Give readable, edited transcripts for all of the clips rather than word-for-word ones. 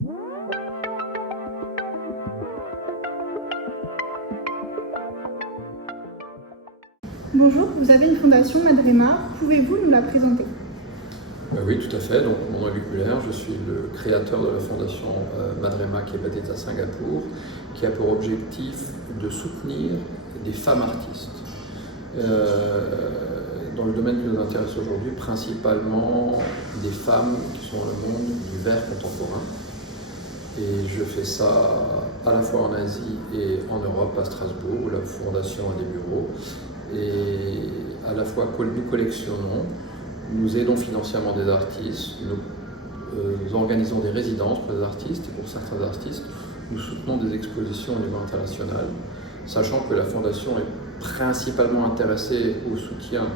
Bonjour, vous avez une fondation Madrema, pouvez-vous nous la présenter? Oui, tout à fait. Donc, mon nom est Luc Muller, je suis le créateur de la fondation Madrema qui est basée à Singapour, qui a pour objectif de soutenir des femmes artistes. Dans le domaine qui nous intéresse aujourd'hui, principalement des femmes qui sont dans le monde du verre contemporain. Et je fais ça à la fois en Asie et en Europe, à Strasbourg, où la fondation a des bureaux. Et à la fois nous collectionnons, nous aidons financièrement des artistes, nous organisons des résidences pour les artistes et pour certains artistes, nous soutenons des expositions au niveau international, sachant que la fondation est principalement intéressée au soutien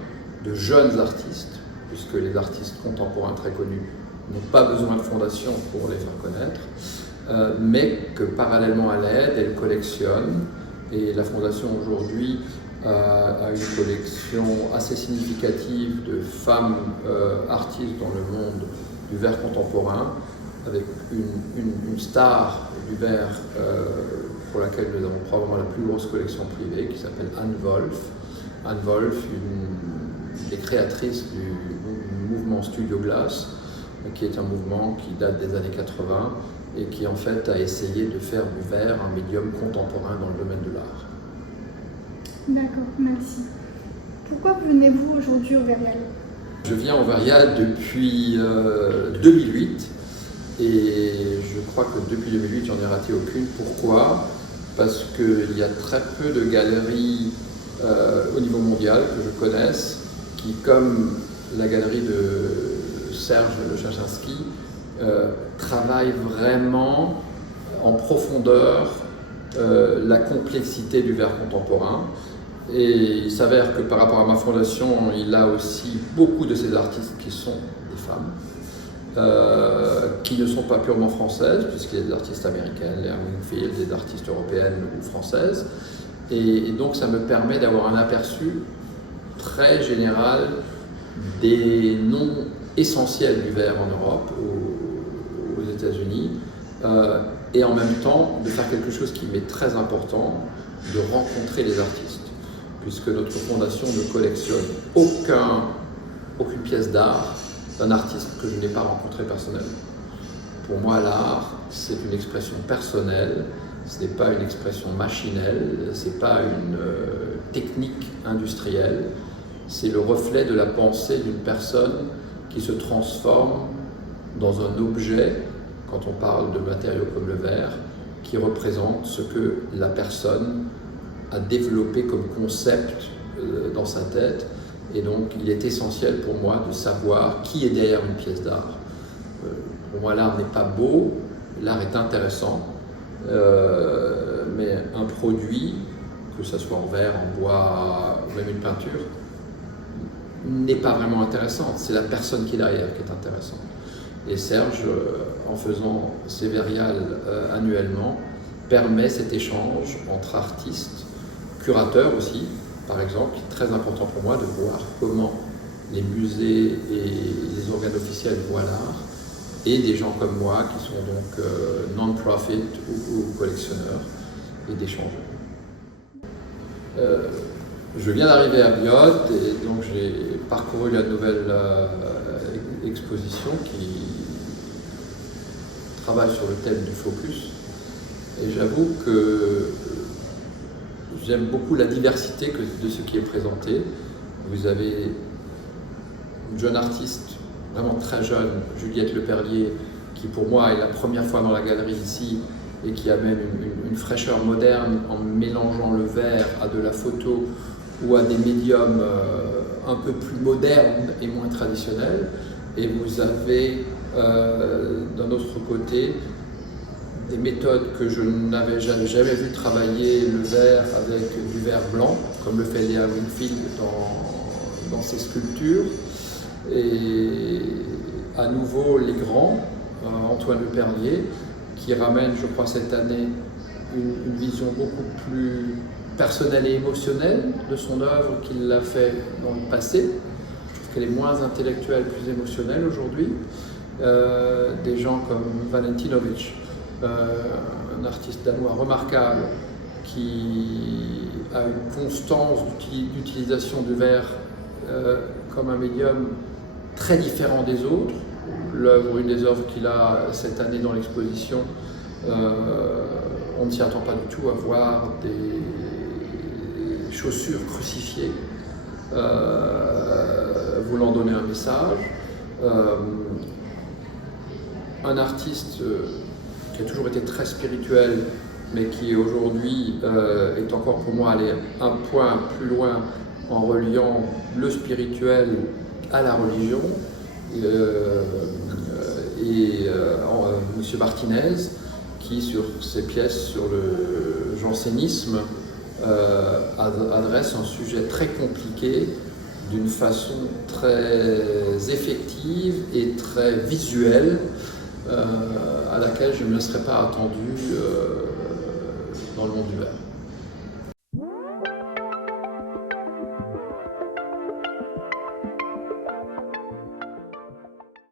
de jeunes artistes, puisque les artistes contemporains très connus n'ont pas besoin de fondation pour les faire connaître, mais que parallèlement à l'aide, elle collectionne, et la fondation aujourd'hui a une collection assez significative de femmes artistes dans le monde du verre contemporain, avec une star du verre pour laquelle nous avons probablement la plus grosse collection privée, qui s'appelle Anne Wolf. Anne Wolf, une des créatrices du mouvement Studio Glass, qui est un mouvement qui date des années 80 et qui en fait a essayé de faire du verre un médium contemporain dans le domaine de l'art. D'accord, merci. Pourquoi venez-vous aujourd'hui au Verial? Je viens au Verial depuis 2008 et je crois que depuis 2008 j'en ai raté aucune. Pourquoi? Parce qu'il y a très peu de galeries au niveau mondial que je connaisse qui, comme la galerie de Serge Leczachinski, travaillent vraiment en profondeur la complexité du verre contemporain. Et il s'avère que par rapport à ma fondation, il a aussi beaucoup de ces artistes qui sont des femmes, qui ne sont pas purement françaises, puisqu'il y a des artistes américaines, Léa Wingfield, des artistes européennes ou françaises. Et donc ça me permet d'avoir un aperçu très général des noms essentiels du verre en Europe, aux États-Unis, et en même temps de faire quelque chose qui m'est très important, de rencontrer les artistes, puisque notre fondation ne collectionne aucune pièce d'art d'un artiste que je n'ai pas rencontré personnellement. Pour moi, l'art, c'est une expression personnelle, ce n'est pas une expression machinelle, ce n'est pas une technique industrielle, c'est le reflet de la pensée d'une personne qui se transforme dans un objet, quand on parle de matériaux comme le verre, qui représente ce que la personne a développé comme concept dans sa tête. Et donc, il est essentiel pour moi de savoir qui est derrière une pièce d'art. Pour moi, l'art n'est pas beau, l'art est intéressant, mais un produit, que ce soit en verre, en bois, ou même une peinture, n'est pas vraiment intéressante. C'est la personne qui est derrière qui est intéressante. Et Serge, en faisant ses Verials annuellement, permet cet échange entre artistes, curateurs aussi, par exemple, qui est très important pour moi de voir comment les musées et les organes officiels voient l'art, et des gens comme moi qui sont donc non-profit ou collectionneurs, et d'échanger. Je viens d'arriver à Biot et donc j'ai parcouru la nouvelle exposition qui travaille sur le thème du focus, et j'avoue que j'aime beaucoup la diversité de ce qui est présenté. Vous avez une jeune artiste, vraiment très jeune, Juliette Leperlier, qui pour moi est la première fois dans la galerie ici et qui amène une fraîcheur moderne en mélangeant le verre à de la photo ou à des médiums un peu plus modernes et moins traditionnels. Et vous avez d'un autre côté des méthodes que je n'avais jamais vu travailler le verre avec du verre blanc, comme le fait Léa Wingfield dans ses sculptures. Et à nouveau les grands, Antoine Leperlier, qui ramène, je crois, cette année une vision beaucoup plus personnelle et émotionnelle de son œuvre qu'il l'a fait dans le passé. Je trouve qu'elle est moins intellectuelle, plus émotionnelle aujourd'hui. des gens comme Valentinovic, un artiste danois remarquable qui a une constance d'utilisation du verre comme un médium très différent des autres. Une des œuvres qu'il a cette année dans l'exposition, on ne s'y attend pas du tout à voir des chaussures crucifiées, voulant donner un message. Un artiste qui a toujours été très spirituel, mais qui aujourd'hui est encore pour moi allé un point plus loin en reliant le spirituel à la religion. M. Martinez, qui sur ses pièces sur le jansénisme adresse un sujet très compliqué d'une façon très effective et très visuelle, à laquelle je ne me serais pas attendu